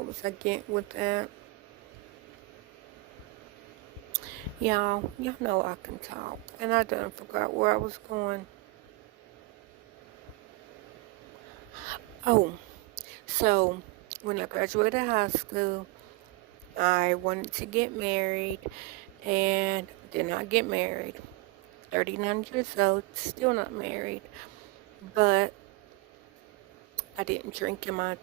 what was I getting with that? Y'all know I can talk. And I done forgot where I was going. Oh, so when I graduated high school, I wanted to get married and did not get married. 39 years old, still not married. But I didn't drink in my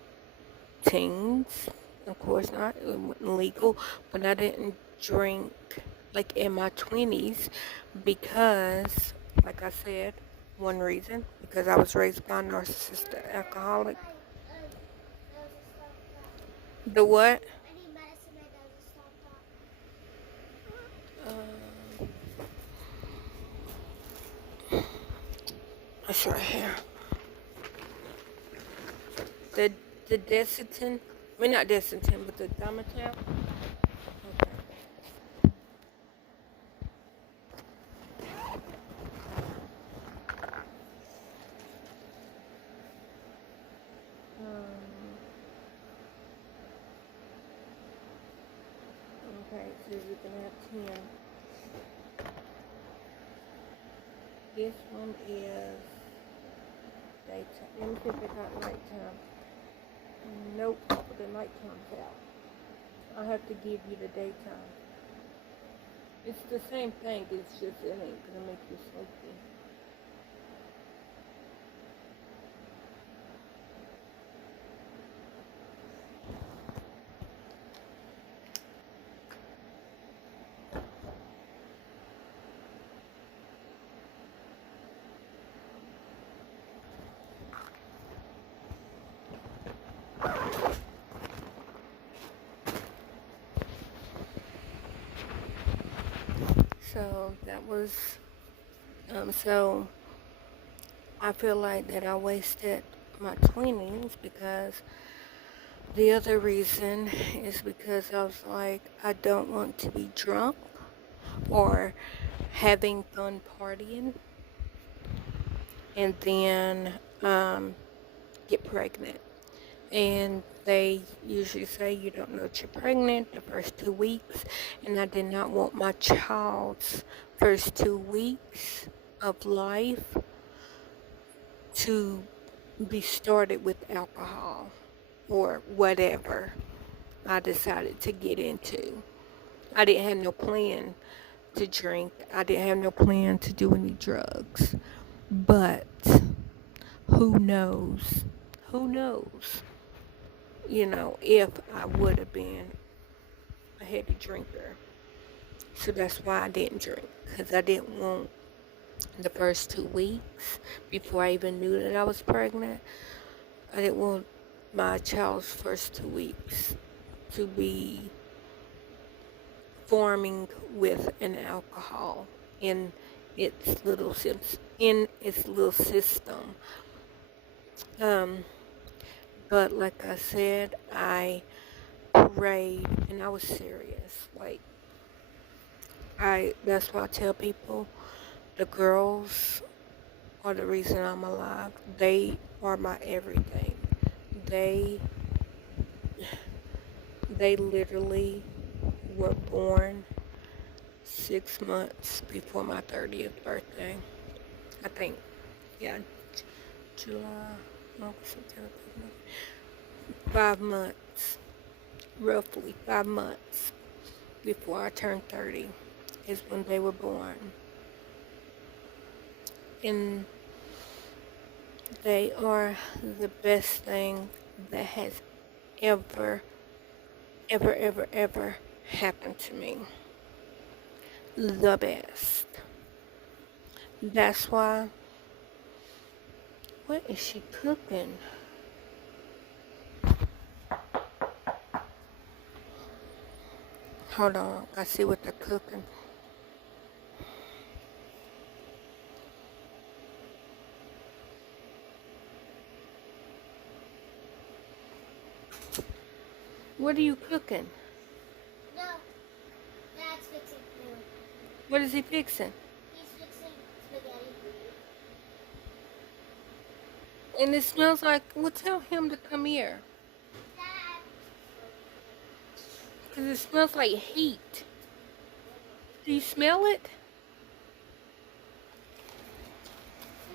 teens. Of course not. It wasn't legal. But I didn't drink like in my 20s because, like I said, one reason, because I was raised by a narcissistic alcoholic. The what? It's right here. The Desitin. I mean, not Desitin, but the Damatel. Okay. Okay, so you can have 10. This one is daytime. Let me see if they got nighttime. Nope, the nighttime's out. I have to give you the daytime. It's the same thing, it's just it ain't gonna make you sleepy. So that was, so I feel like that I wasted my 20s because the other reason is because I was like, I don't want to be drunk or having fun partying and then get pregnant. And they usually say you don't know that you're pregnant the first 2 weeks. And I did not want my child's first 2 weeks of life to be started with alcohol or whatever I decided to get into. I didn't have no plan to drink. I didn't have no plan to do any drugs. But who knows? Who knows? If I would have been a heavy drinker. So that's why I didn't drink. Because I didn't want the first 2 weeks before I even knew that I was pregnant. I didn't want my child's first 2 weeks to be forming with an alcohol in in its little system. But like I said, I prayed and I was serious. Like that's why I tell people the girls are the reason I'm alive. They are my everything. They they literally were born 6 months before my 30th birthday. I think, yeah, July, August, September, 5 months, roughly 5 months before I turned 30 is when they were born. And they are the best thing that has ever, ever, ever, ever happened to me. The best. That's why. What is she cooking? Hold on, I see what they're cooking. What are you cooking? No, Dad's fixing food. What is he fixing? He's fixing spaghetti. And it smells like, well, tell him to come here. Dad, Because it smells like heat. Do you smell it?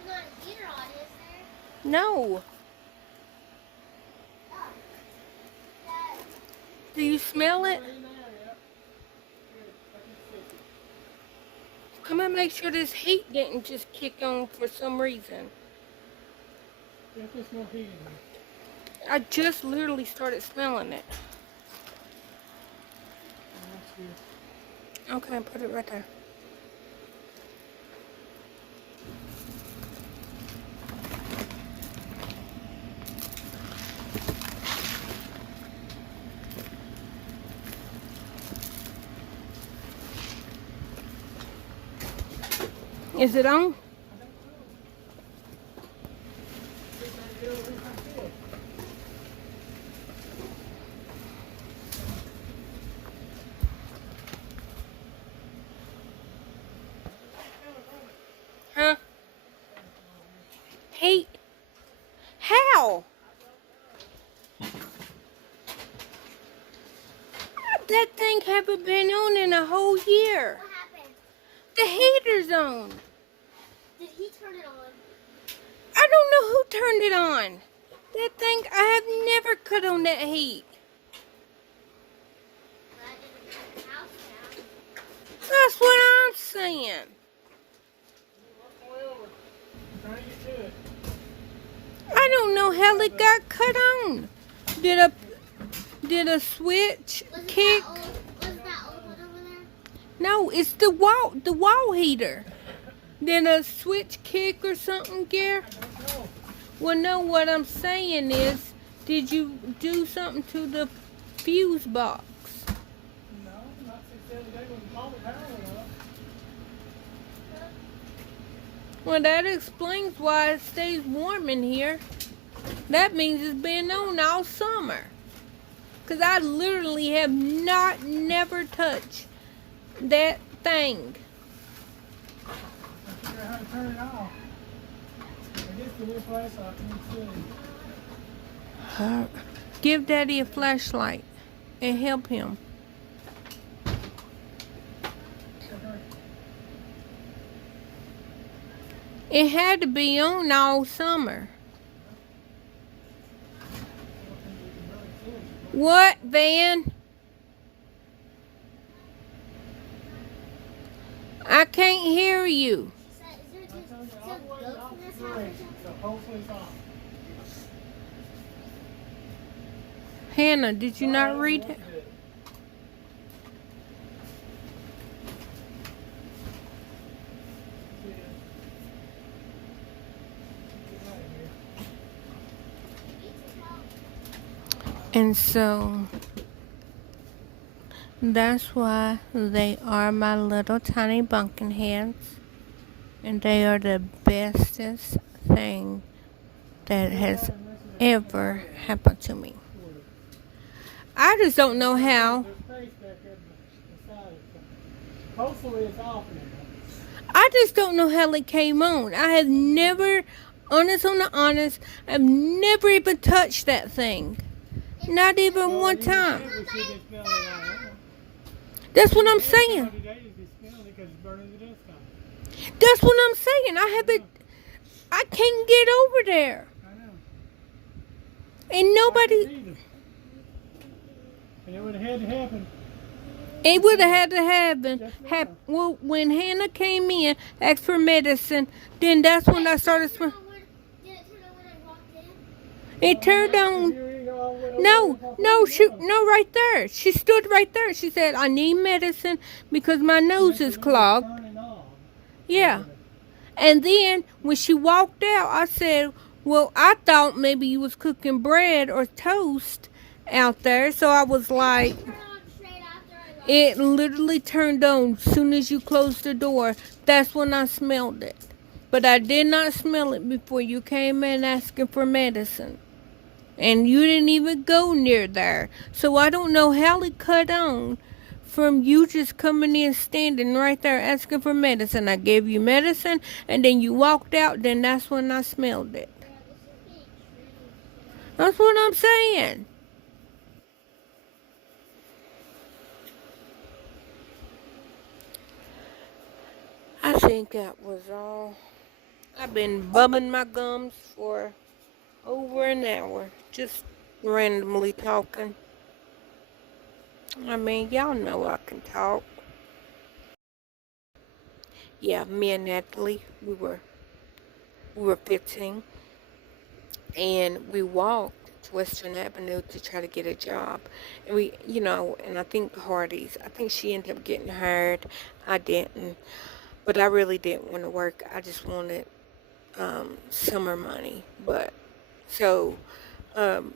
There's not a heater on, is there? No. Oh. That, Do you smell it? Come on, make sure this heat didn't just kick on for some reason. There's no heat in there. I just literally started smelling it. That's good. Okay, put it right there. Is it on? Huh? Heat? How? That thing haven't been on in a whole year. what happened? The heater's on. Did he turn it on? I don't know who turned it on. That thing, I have never cut on that heat. That didn't turn the house down. That's what I'm saying. Walk way over. Trying to get to it. I don't know how it got cut on. Did a switch Was kick? that old one over there? No, it's the wall heater. Did a switch kick or something, Gare? I don't know. Well, no, what I'm saying is, did you do something to the fuse box? No, not since the other day when all the power went up. Well, that explains why it stays warm in here. That means it's been on all summer. Because I literally have never touched that thing. I figure out how to turn it off. I guess the new flashlight can see. Give Daddy a flashlight and help him. It had to be on all summer. What, Van? I can't hear you. Is there I turned it just all the way goats off in this the house or grid, something? so hopefully it's off. Hannah, did you not read it? And so that's why they are my little tiny bunkin heads. And they are the bestest thing that has ever happened to me. I just don't know how. There's space back there beside it, so hopefully it's off now. I just don't know how it came on. I have never, honest on the honest, I've never even touched that thing. Not even one time. Never should have smelled it all. That's what I'm saying. Today is just smelling it because it's burning the dust off. That's what I'm saying. I can't get over there. I know. And nobody, Either. And it would have had to happen. it would have had to happen. Yes, ma'am. Well, when Hannah came in, asked for medicine, then that's when I started smelling. Did it turn on when I walked in? It turned on. No, right there. She stood right there. She said, I need medicine because my nose is clogged. Yeah. And then when she walked out, I said, well, I thought maybe you was cooking bread or toast out there. So I was like, Turn on straight after I left. it literally turned on as soon as you closed the door. That's when I smelled it. But I did not smell it before you came in asking for medicine. And you didn't even go near there. So I don't know how it cut on from you just coming in, standing right there asking for medicine. I gave you medicine, and then you walked out. Then that's when I smelled it. Yeah, this is being true. That's what I'm saying. I think that was all. I've been bumming my gums for over an hour, just randomly talking. I mean, y'all know I can talk. Yeah, me and Natalie, we were 15, and we walked to Western Avenue to try to get a job. And and I think Hardee's, I think she ended up getting hired. I didn't, but I really didn't want to work. I just wanted summer money. But so um,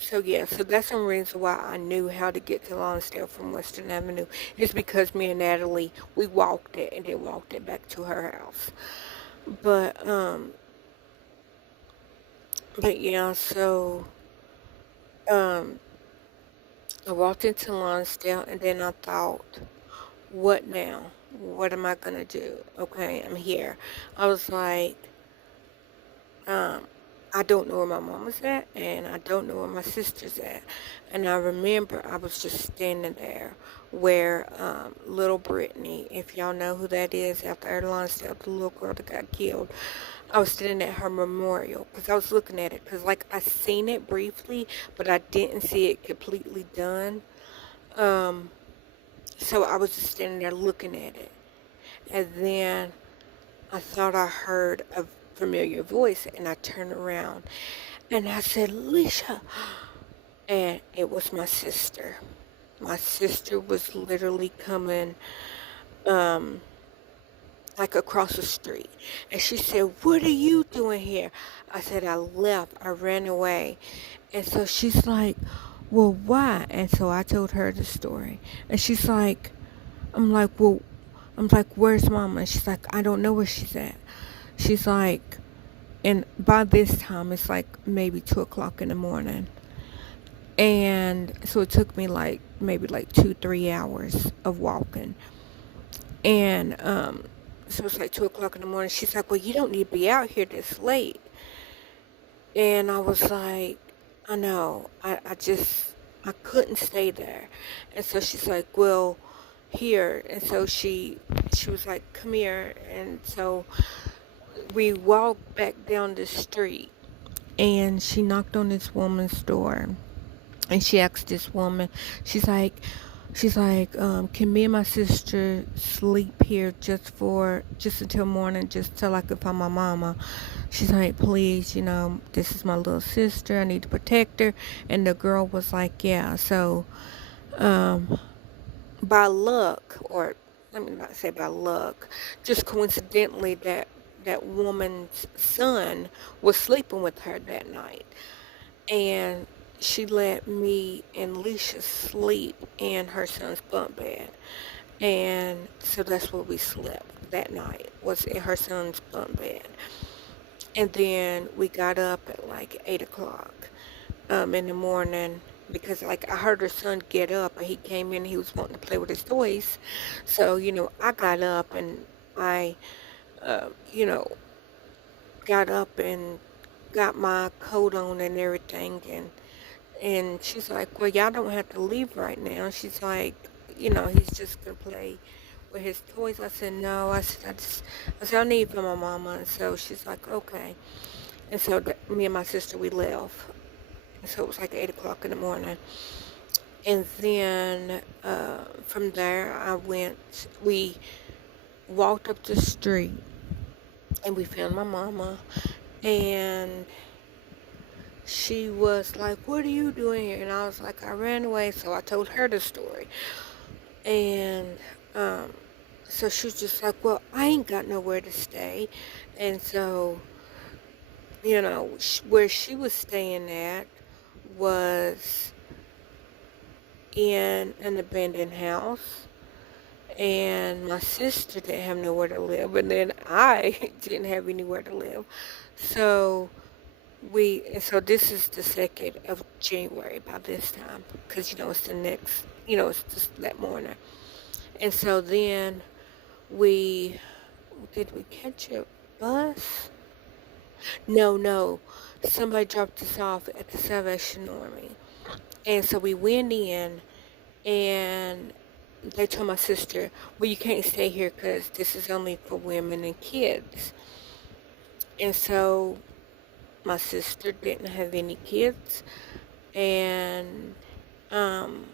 So yeah, so that's some reason why I knew how to get to Lonsdale from Western Avenue. It's because me and Natalie, we walked it and then walked it back to her house. But yeah, so um I walked into Lonsdale and then I thought, what now? What am I gonna do? Okay, I'm here. I was like, um, I don't know where my mama's at, and I don't know where my sister's at. And I remember I was just standing there where little Brittany, if y'all know who that is, after Lonsdale, the little girl that got killed, I was standing at her memorial because I was looking at it because, like, I seen it briefly, but I didn't see it completely done. So I was just standing there looking at it, and then I thought I heard a familiar voice, and I turned around and I said, Alicia. And it was my sister. My sister was literally coming like across the street. And she said, what are you doing here? I said, I left. I ran away. And so she's like, well, why? And so I told her the story. And she's like, I'm like, where's mama? And she's like, I don't know where she's at. She's like, and by this time, it's like maybe 2 o'clock in the morning. And so it took me like maybe like 2-3 hours of walking. And so it's like 2 o'clock in the morning. She's like, well, you don't need to be out here this late. And I was like, I know. I couldn't stay there. And so she's like, well, here. And so she was like, come here. And so we walked back down the street, and she knocked on this woman's door, and she asked this woman, she's like, can me and my sister sleep here just until morning, just till I can find my mama? She's like, please, this is my little sister, I need to protect her. And the girl was like, yeah. So by luck, or let me not say by luck, just coincidentally, that woman's son was sleeping with her that night. And she let me and Leisha sleep in her son's bunk bed. And so that's where we slept that night, was in her son's bunk bed. And then we got up at like 8 o'clock in the morning, because like I heard her son get up, and he came in, he was wanting to play with his toys. So, I got up, and I, got up and got my coat on and everything, and she's like, well, y'all don't have to leave right now. She's like, he's just gonna play with his toys. I said, no. I said, I need for my mama. And so she's like, okay. And so me and my sister, we left. And so it was like 8 o'clock in the morning. And then from there, we walked up the street, and we found my mama. And she was like, what are you doing here? And I was like, I ran away. So I told her the story. And so she was just like, well, I ain't got nowhere to stay. And so, where she was staying at was in an abandoned house. And my sister didn't have nowhere to live. And then I didn't have anywhere to live. So this is the 2nd of January by this time, because it's the next, it's just that morning. And so then did we catch a bus? No, somebody dropped us off at the Salvation Army. And so we went in, and they told my sister, well, you can't stay here because this is only for women and kids. And so my sister didn't have any kids, and um,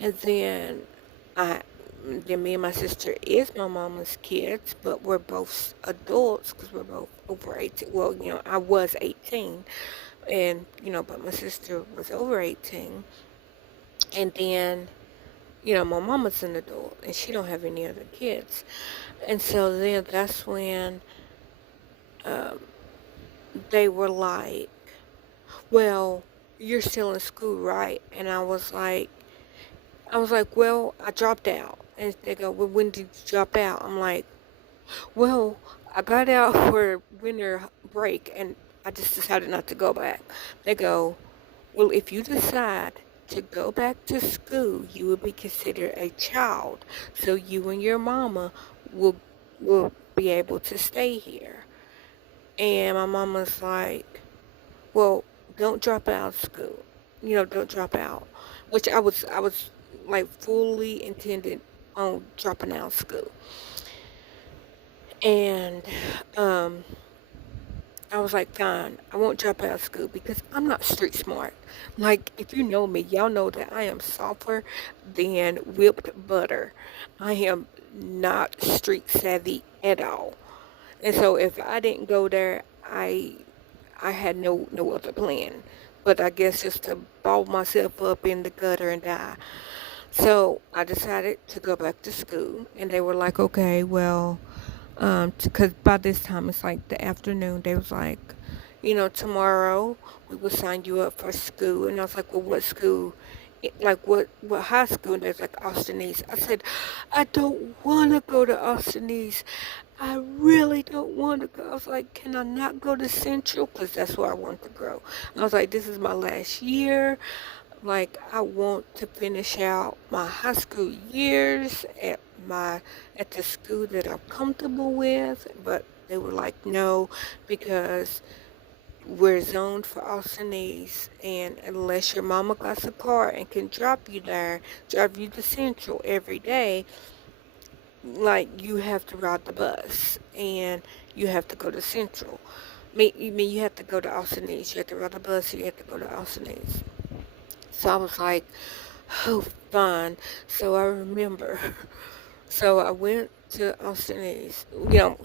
and I, then me and my sister is my mama's kids, but we're both adults because we're both over 18. Well, I was 18, and but my sister was over 18, and then my mama's an adult and she don't have any other kids. And so then that's when um, they were like, well, you're still in school, right? And I was like, well, I dropped out. And they go, well, when did you drop out? I'm like, well, I got out for winter break and I just decided not to go back. They go, well, if you decide to go back to school, you will be considered a child. So you and your mama will be able to stay here. And my mama's like, well, don't drop out of school. Don't drop out. Which I was like fully intended on dropping out of school. And I was like, fine, I won't drop out of school because I'm not street smart. Like, if you know me, y'all know that I am softer than whipped butter. I am not street savvy at all. And so if I didn't go there, I had no other plan. But I guess just to ball myself up in the gutter and die. So I decided to go back to school, and they were like, okay, well, because by this time it's like the afternoon. They was like, tomorrow we will sign you up for school. And I was like, well, what school? Like what high school? And they was like, Austin East. I said, I don't want to go to Austin East. I really don't want to go. I was like, can I not go to Central? Because that's where I want to go. And I was like, this is my last year. Like, I want to finish out my high school years at the school that I'm comfortable with. But they were like, no, because we're zoned for Austin East, and unless your mama got a car and can drive you to Central every day, like, you have to ride the bus and you have to go to Central. You have to go to Austin East. You have to ride the bus, you have to go to Austin East. So I was like, oh, fine. So I remember. So I went to Austin East.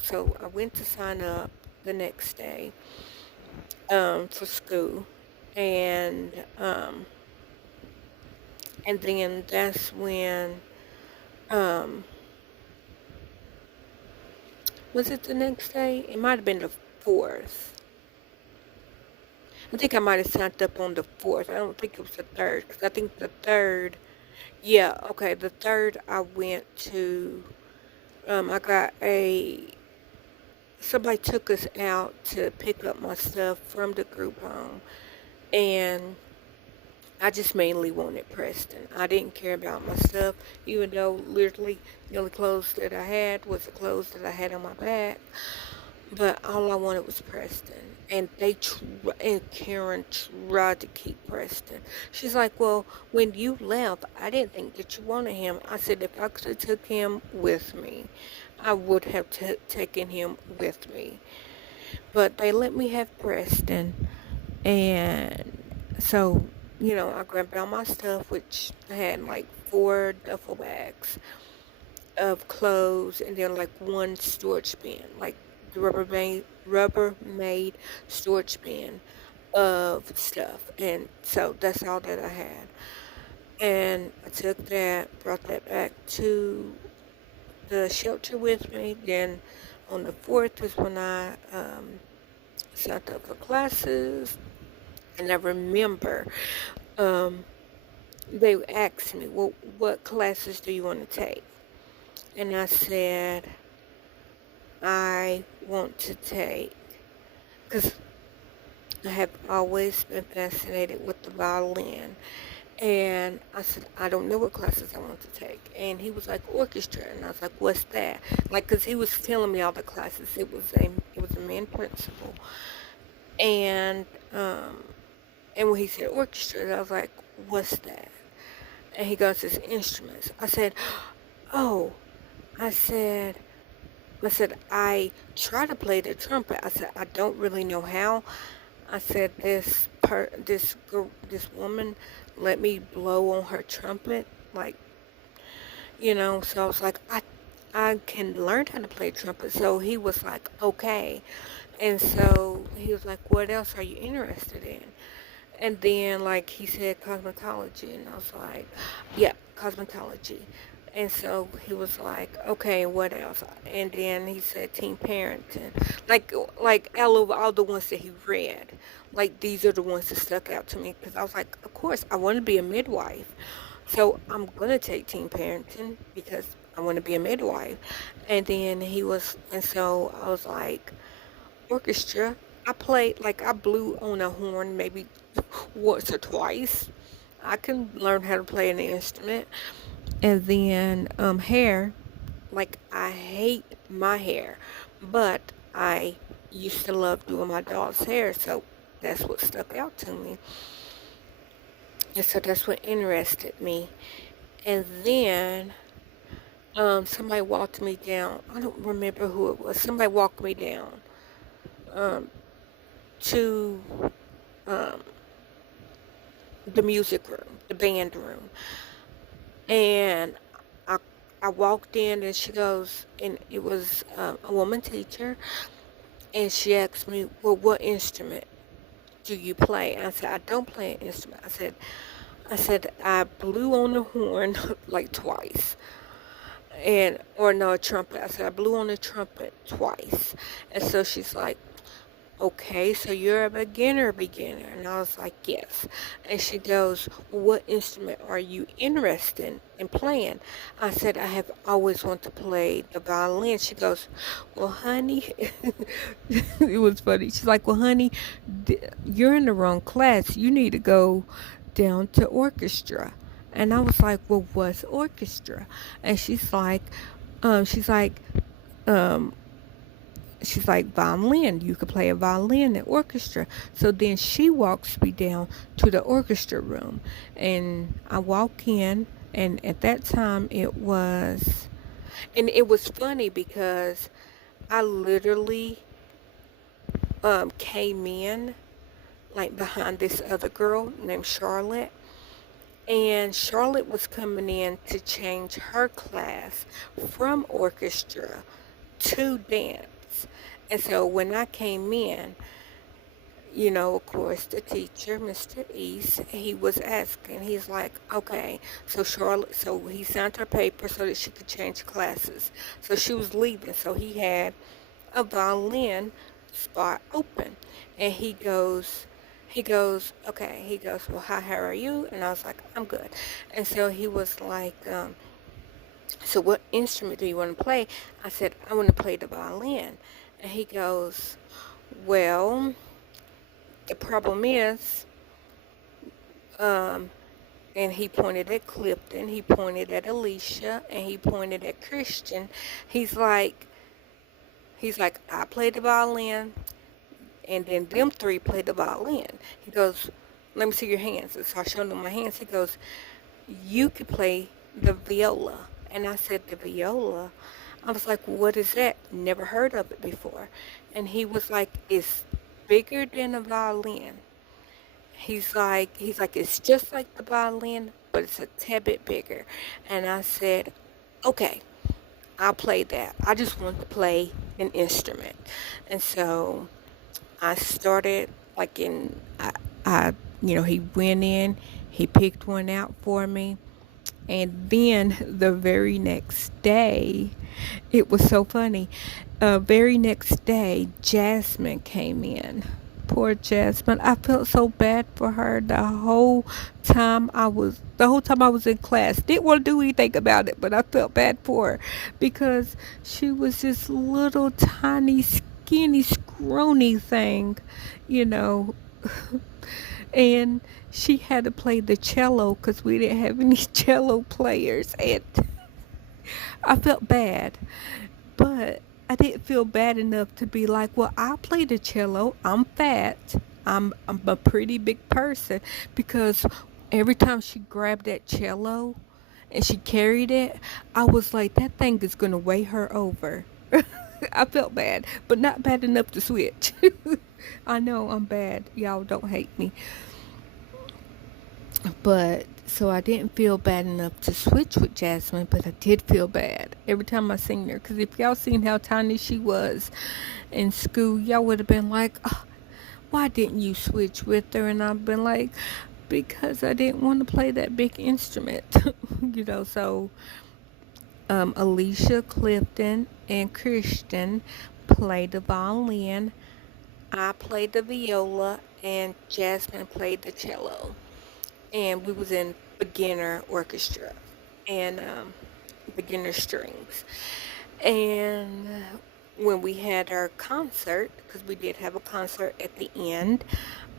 So I went to sign up the next day for school. And then that's when, was it the next day? It might have been the 4th. I think I might have signed up on the 4th. I don't think it was the 3rd. Because I think the 3rd, yeah, okay, the 3rd I went to, somebody took us out to pick up my stuff from the group home. And I just mainly wanted Preston. I didn't care about my stuff, even though literally the only clothes that I had was the clothes that I had on my back. But all I wanted was Preston. And Karen tried to keep Preston. She's like, well, when you left, I didn't think that you wanted him. I said, if I could have took him with me, I would have taken him with me. But they let me have Preston. And so, I grabbed all my stuff, which I had like 4 duffel bags of clothes, and then like 1 storage bin, like the Rubbermaid storage bin of stuff. And so that's all that I had. And I took that, brought that back to the shelter with me. Then on the 4th was when I signed up for classes. And I remember they asked me, well, what classes do you want to take? And I said, I want to take, because I have always been fascinated with the violin. And I said, I don't know what classes I want to take. And he was like, orchestra. And I was like, what's that? Like, because he was telling me all the classes. It was a man principal. And when he said orchestra, I was like, what's that? And he goes, it's instruments. I said, oh, I said, I try to play the trumpet. I said, I don't really know how. I said, this woman let me blow on her trumpet, like, so I was like, I can learn how to play trumpet. So he was like, okay. And so he was like, what else are you interested in? And then, like, he said cosmetology, and I was like, yeah, cosmetology. And so he was like, okay, what else? And then he said teen parenting. Like all the ones that he read, like, these are the ones that stuck out to me. Because I was like, of course, I want to be a midwife. So I'm going to take teen parenting because I want to be a midwife. And then and so I was like, orchestra. I blew on a horn maybe once or twice. I can learn how to play an instrument. And then hair, like, I hate my hair, but I used to love doing my dog's hair, so that's what stuck out to me. And so that's what interested me. And then somebody walked me down. I don't remember who it was. Somebody walked me down to the music room, the band room. And I walked in, and she goes, and it was a woman teacher, and she asked me, well, what instrument do you play? And I said, I don't play an instrument. I said, I blew on the horn like twice. Or no, a trumpet. I said, I blew on the trumpet twice. And so she's like, okay, so you're a beginner. And I was like, yes. And she goes, well, what instrument are you interested in playing? I said, I have always wanted to play the violin. She goes, well, honey, it was funny. She's like, well, honey, you're in the wrong class. You need to go down to orchestra. And I was like, well, what's orchestra? And she's like, um, violin. You could play a violin at orchestra. So then she walks me down to the orchestra room, and I walk in, and at that time it was funny because I literally came in like behind this other girl named Charlotte. And Charlotte was coming in to change her class from orchestra to dance. And so when I came in, of course, the teacher, Mr. East, he was asking, he's like, okay, so he signed her paper so that she could change classes. So she was leaving, so he had a violin spot open. And he goes, okay, well, how are you? And I was like, I'm good. And so he was like, so what instrument do you want to play? I said, I want to play the violin. And he goes, well, the problem is, and he pointed at Clifton, he pointed at Alicia, and he pointed at Christian. He's like, I play the violin, and then them three play the violin. He goes, let me see your hands. So I showed him my hands. He goes, you could play the viola. And I said, the viola? I was like, what is that? Never heard of it before. And he was like, it's bigger than a violin. He's like, it's just like the violin, but it's a tad bit bigger. And I said, okay, I'll play that. I just want to play an instrument. And so I started, like, he went in, he picked one out for me. And then the very next day, it was so funny. Very next day, Jasmine came in. Poor Jasmine. I felt so bad for her the whole time I was in class. Didn't want to do anything about it, but I felt bad for her because she was this little tiny, skinny, scrawny thing, and she had to play the cello because we didn't have any cello players, and I felt bad, but I didn't feel bad enough to be like, well, I'll play the cello. I'm fat. I'm a pretty big person, because every time she grabbed that cello and she carried it, I was like, that thing is gonna weigh her over. I felt bad, but not bad enough to switch. I know I'm bad. Y'all don't hate me. But so I didn't feel bad enough to switch with Jasmine, but I did feel bad every time I seen her. Because if y'all seen how tiny she was in school, y'all would have been like, oh, why didn't you switch with her? And I've been like, because I didn't want to play that big instrument. So Alicia, Clifton, and Christian played the violin. I played the viola, and Jasmine played the cello. And we was in beginner orchestra and beginner strings. And when we had our concert, because we did have a concert at the end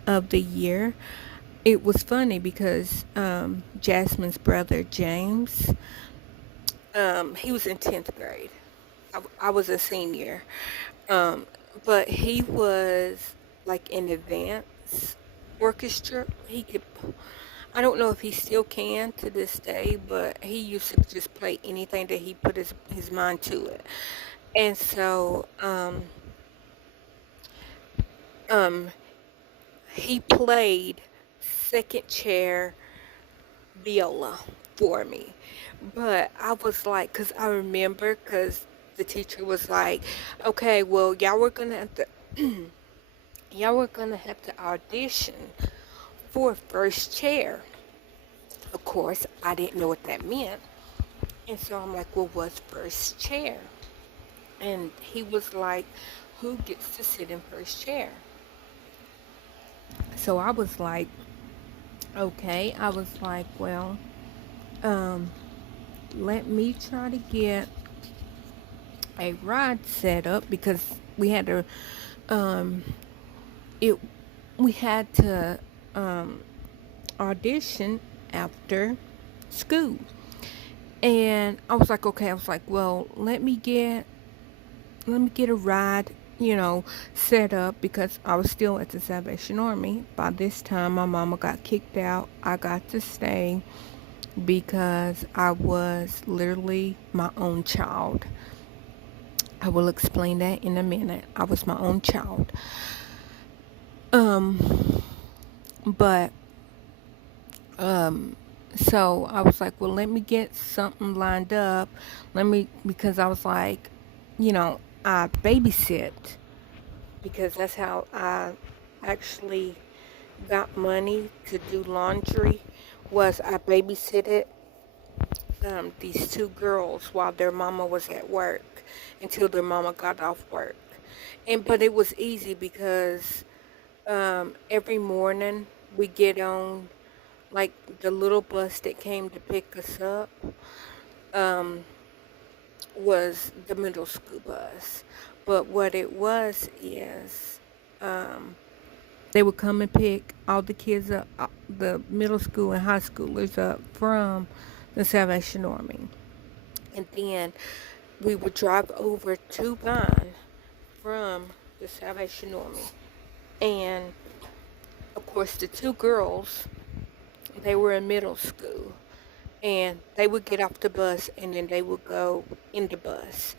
of the year, it was funny because Jasmine's brother James, he was in 10th grade. I was a senior, but he was like in advanced orchestra. I don't know if he still can to this day, but he used to just play anything that he put his mind to it. And so he played second chair viola for me. But I was like, because I remember, because the teacher was like, okay, well, y'all were going to have to, y'all were going to have to audition for first chair. Of course, I didn't know what that meant. And so I'm like, well, what's first chair? And he was like, who gets to sit in first chair? So I was like, okay. I was like, well, let me try to get a ride set up, because we had to, we had to audition after school. And I was like, okay. I was like, well, let me get a ride, set up, because I was still at the Salvation Army. By this time, my mama got kicked out. I got to stay because I was literally my own child. I will explain that in a minute. I was my own child. But so I was like, well, let me get something lined up. Because I was like, I babysit, because that's how I actually got money to do laundry, was I babysitted these two girls while their mama was at work, until their mama got off work. But it was easy because every morning we get on, like, the little bus that came to pick us up was the middle school bus. But what it was is they would come and pick all the kids up, the middle school and high schoolers up from the Salvation Army. And then we would drive over to Vine from the Salvation Army. And of course, the two girls, they were in middle school, and they would get off the bus, and then they would go in the bus.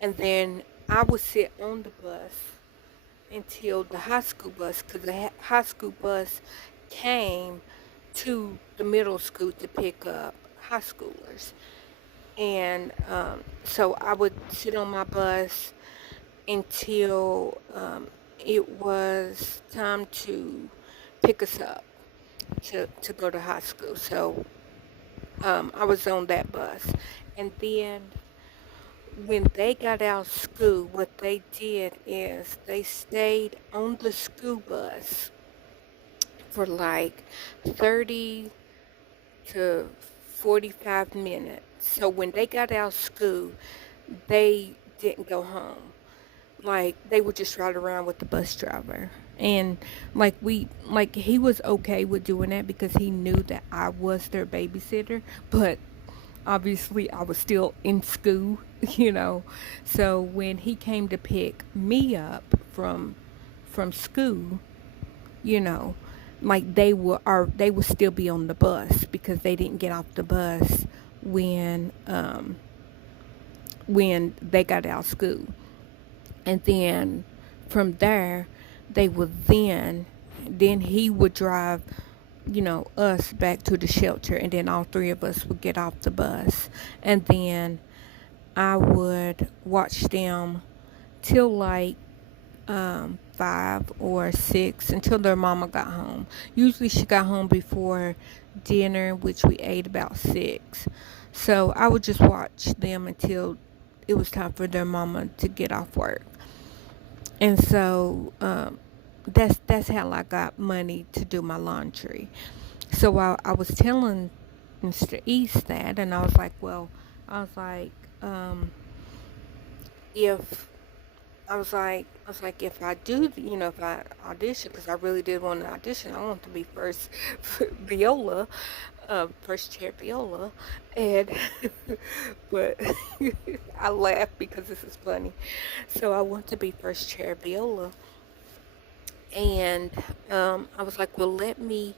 And then I would sit on the bus until the high school bus, because the high school bus came to the middle school to pick up high schoolers. And so I would sit on my bus until it was time to pick us up to go to high school. So I was on that bus. And then when they got out of school, what they did is they stayed on the school bus for like 30 to 45 minutes. So when they got out of school, they didn't go home. Like, they would just ride around with the bus driver. And he was okay with doing that because he knew that I was their babysitter. But obviously I was still in school, So when he came to pick me up from school, like they would still be on the bus because they didn't get off the bus when they got out of school. And then from there, they would then he would drive, us back to the shelter, and then all three of us would get off the bus. And then I would watch them till like 5 or 6, until their mama got home. Usually she got home before dinner, which we ate about 6. So I would just watch them until it was time for their mama to get off work. And so that's how I got money to do my laundry. So I was telling Mr. East that, and I was like, if if I do, if I audition, because I really did want to audition, I want to be first viola, first chair viola, and but I laugh because this is funny. So I want to be first chair viola, and I was like, well, let me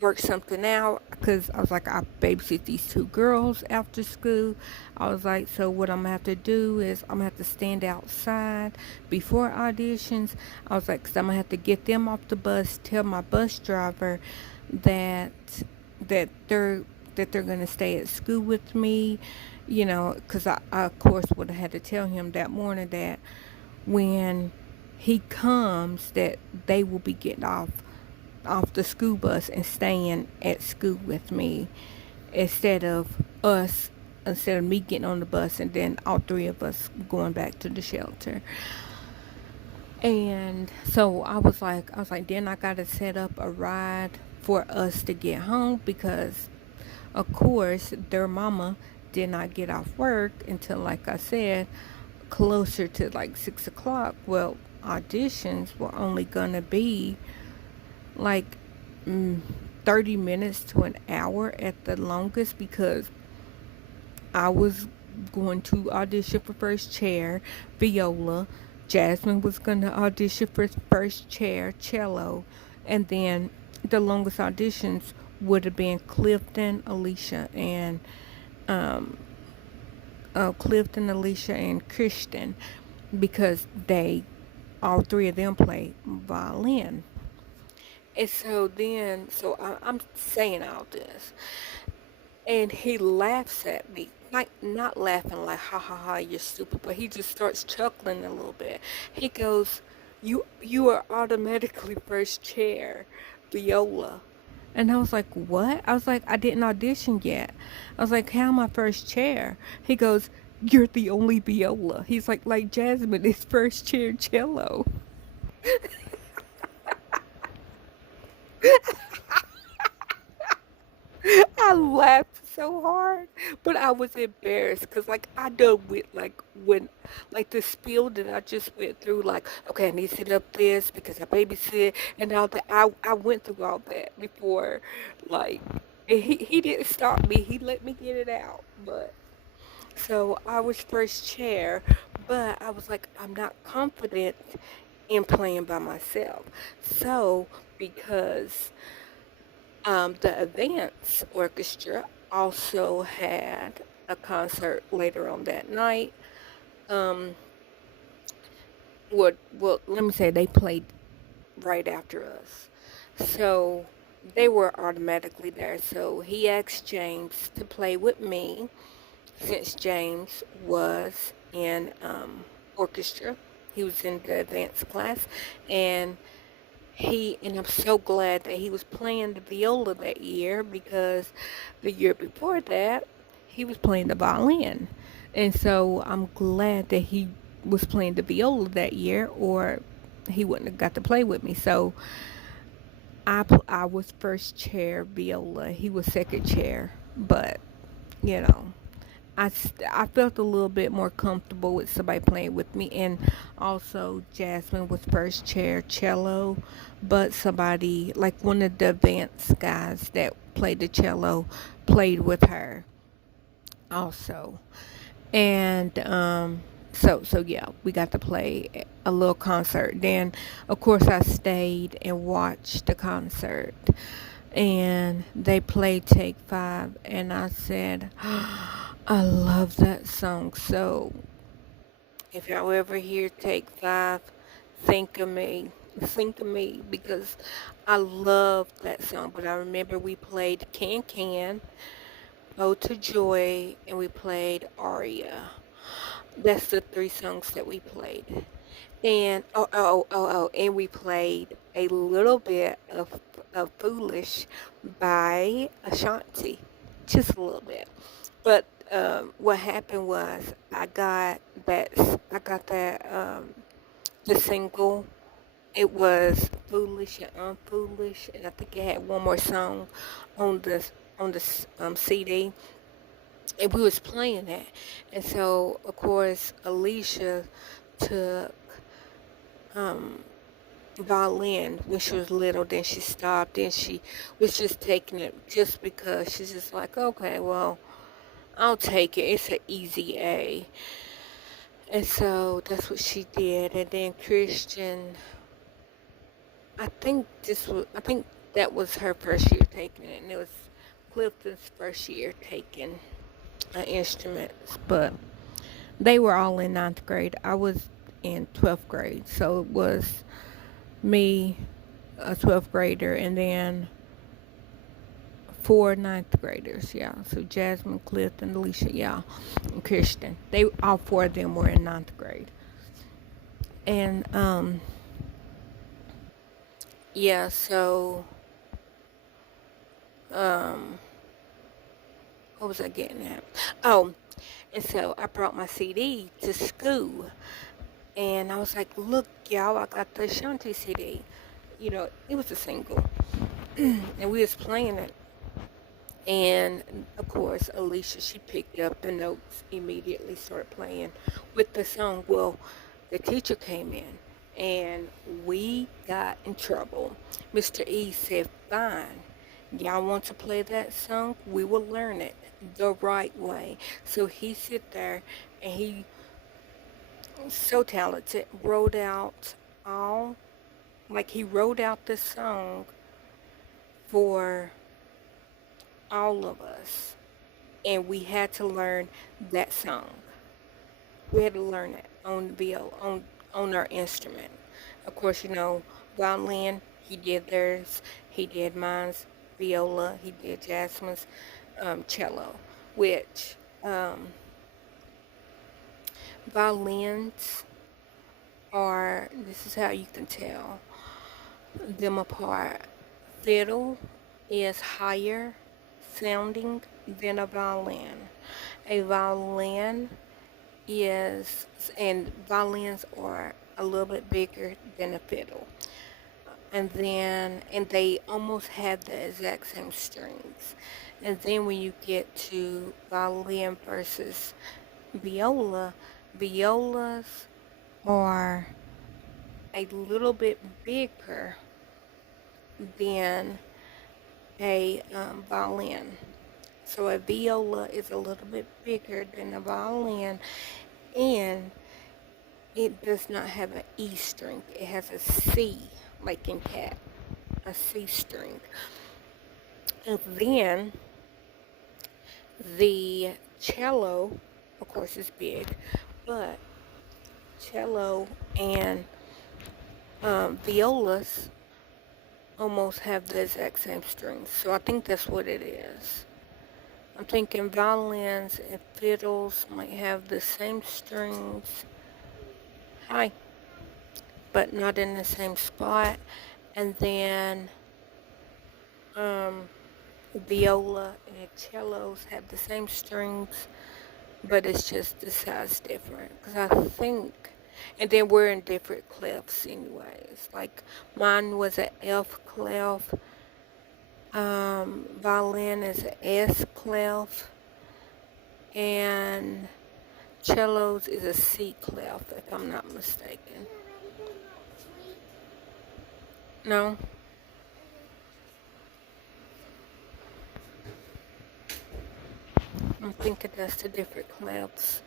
work something out, because I was like, I babysit these 2 girls after school. I was like, so what I'm gonna have to do is I'm gonna have to stand outside before auditions. I was like, because I'm gonna have to get them off the bus, tell my bus driver that they're gonna stay at school with me, because I of course would have had to tell him that morning that when he comes that they will be getting off the school bus and staying at school with me, instead of me getting on the bus and then all 3 of us going back to the shelter. And so I was like, then I gotta set up a ride for us to get home, because of course their mama did not get off work until, like I said, closer to like 6 o'clock. Well, auditions were only gonna be like 30 minutes to an hour at the longest, because I was going to audition for first chair viola, Jasmine was going to audition for first chair cello, and then the longest auditions would have been Clifton, Alicia, and Christian, because all 3 of them play violin. And so I'm saying all this, and he laughs at me, like not laughing like ha ha ha, you're stupid, but he just starts chuckling a little bit. He goes, you are automatically first chair viola. And I was like, what? I was like, I didn't audition yet. I was like, how am I first chair? He goes, you're the only viola. He's like Jasmine is first chair cello. I laughed so hard, but I was embarrassed, because I done with when the spiel that I just went through, okay, I need to set up this because I babysit and all that. I went through all that before, and he didn't stop me. He let me get it out. But so I was first chair, but I was like, I'm not confident in playing by myself. So because the Advance Orchestra also had a concert later on that night. Well, let me say they played right after us, so they were automatically there. So he asked James to play with me, since James was in orchestra. He was in the advanced class, and I'm so glad that he was playing the viola that year, because the year before that he was playing the violin. And so I'm glad that he was playing the viola that year, or he wouldn't have got to play with me. So I was first chair viola, he was second chair, but I felt a little bit more comfortable with somebody playing with me. And also Jasmine was first chair cello, but somebody, like one of the advanced guys that played the cello, played with her also. And so yeah, we got to play a little concert. Then of course I stayed and watched the concert, and they played Take Five, and I said, I love that song. So if y'all ever hear Take Five, think of me. Think of me, because I love that song. But I remember we played Can Can, Ode to Joy, and we played Aria. That's the three songs that we played. And and we played a little bit of Foolish by Ashanti, just a little bit. But what happened was I got that the single. It was Foolish and Unfoolish, and I think it had one more song on the CD, and we was playing that. And so of course Alicia took violin when she was little. Then she stopped, and she was just taking it just because she's just like, okay, well, I'll take it. It's an easy A. And so that's what she did. And then Christian, I think that was her first year taking it, and it was Clifton's first year taking instruments. But they were all in ninth grade. I was in 12th grade, so it was me, a 12th grader, and then 4 ninth graders, yeah. So Jasmine, Clifton, Alicia, yeah, and Christian. They all 4 of them were in ninth grade. And yeah, so what was I getting at? Oh, and so I brought my CD to school, and I was like, look, y'all, I got the Ashanti CD. You know, it was a single, and we was playing it. And of course, Alicia, she picked up the notes, immediately started playing with the song. Well, the teacher came in, and we got in trouble. Mr. E said, fine, y'all want to play that song? We will learn it the right way. So he sit there, and he, so talented, wrote out he wrote out the song for all of us, and we had to learn that song. We had to learn it on on our instrument. Of course, you know, violin, he did theirs, he did mine's. Viola, he did Jasmine's. Cello, which violins are, this is how you can tell them apart. Fiddle is higher sounding than a violin. A violin is, and violins are a little bit bigger than a fiddle. And they almost have the exact same strings. And then when you get to violin versus viola, violas are a little bit bigger than a violin. So a viola is a little bit bigger than a violin, and it does not have an E string. It has a C, like in cat, a C string. And then the cello, of course, is big, but cello and violas almost have the exact same strings. So I think that's what it is. I'm thinking violins and fiddles might have the same strings. Hi. But not in the same spot. And then viola and cellos have the same strings, but it's just the size different. Because I think, and then we're in different clefs anyways. Like mine was an F clef. Violin is an S clef. And cellos is a C clef, if I'm not mistaken. No? I'm thinking that's the different clefs.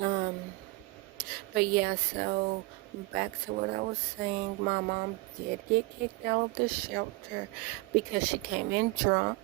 Um, but yeah, so back to what I was saying. My mom did get kicked out of the shelter because she came in drunk.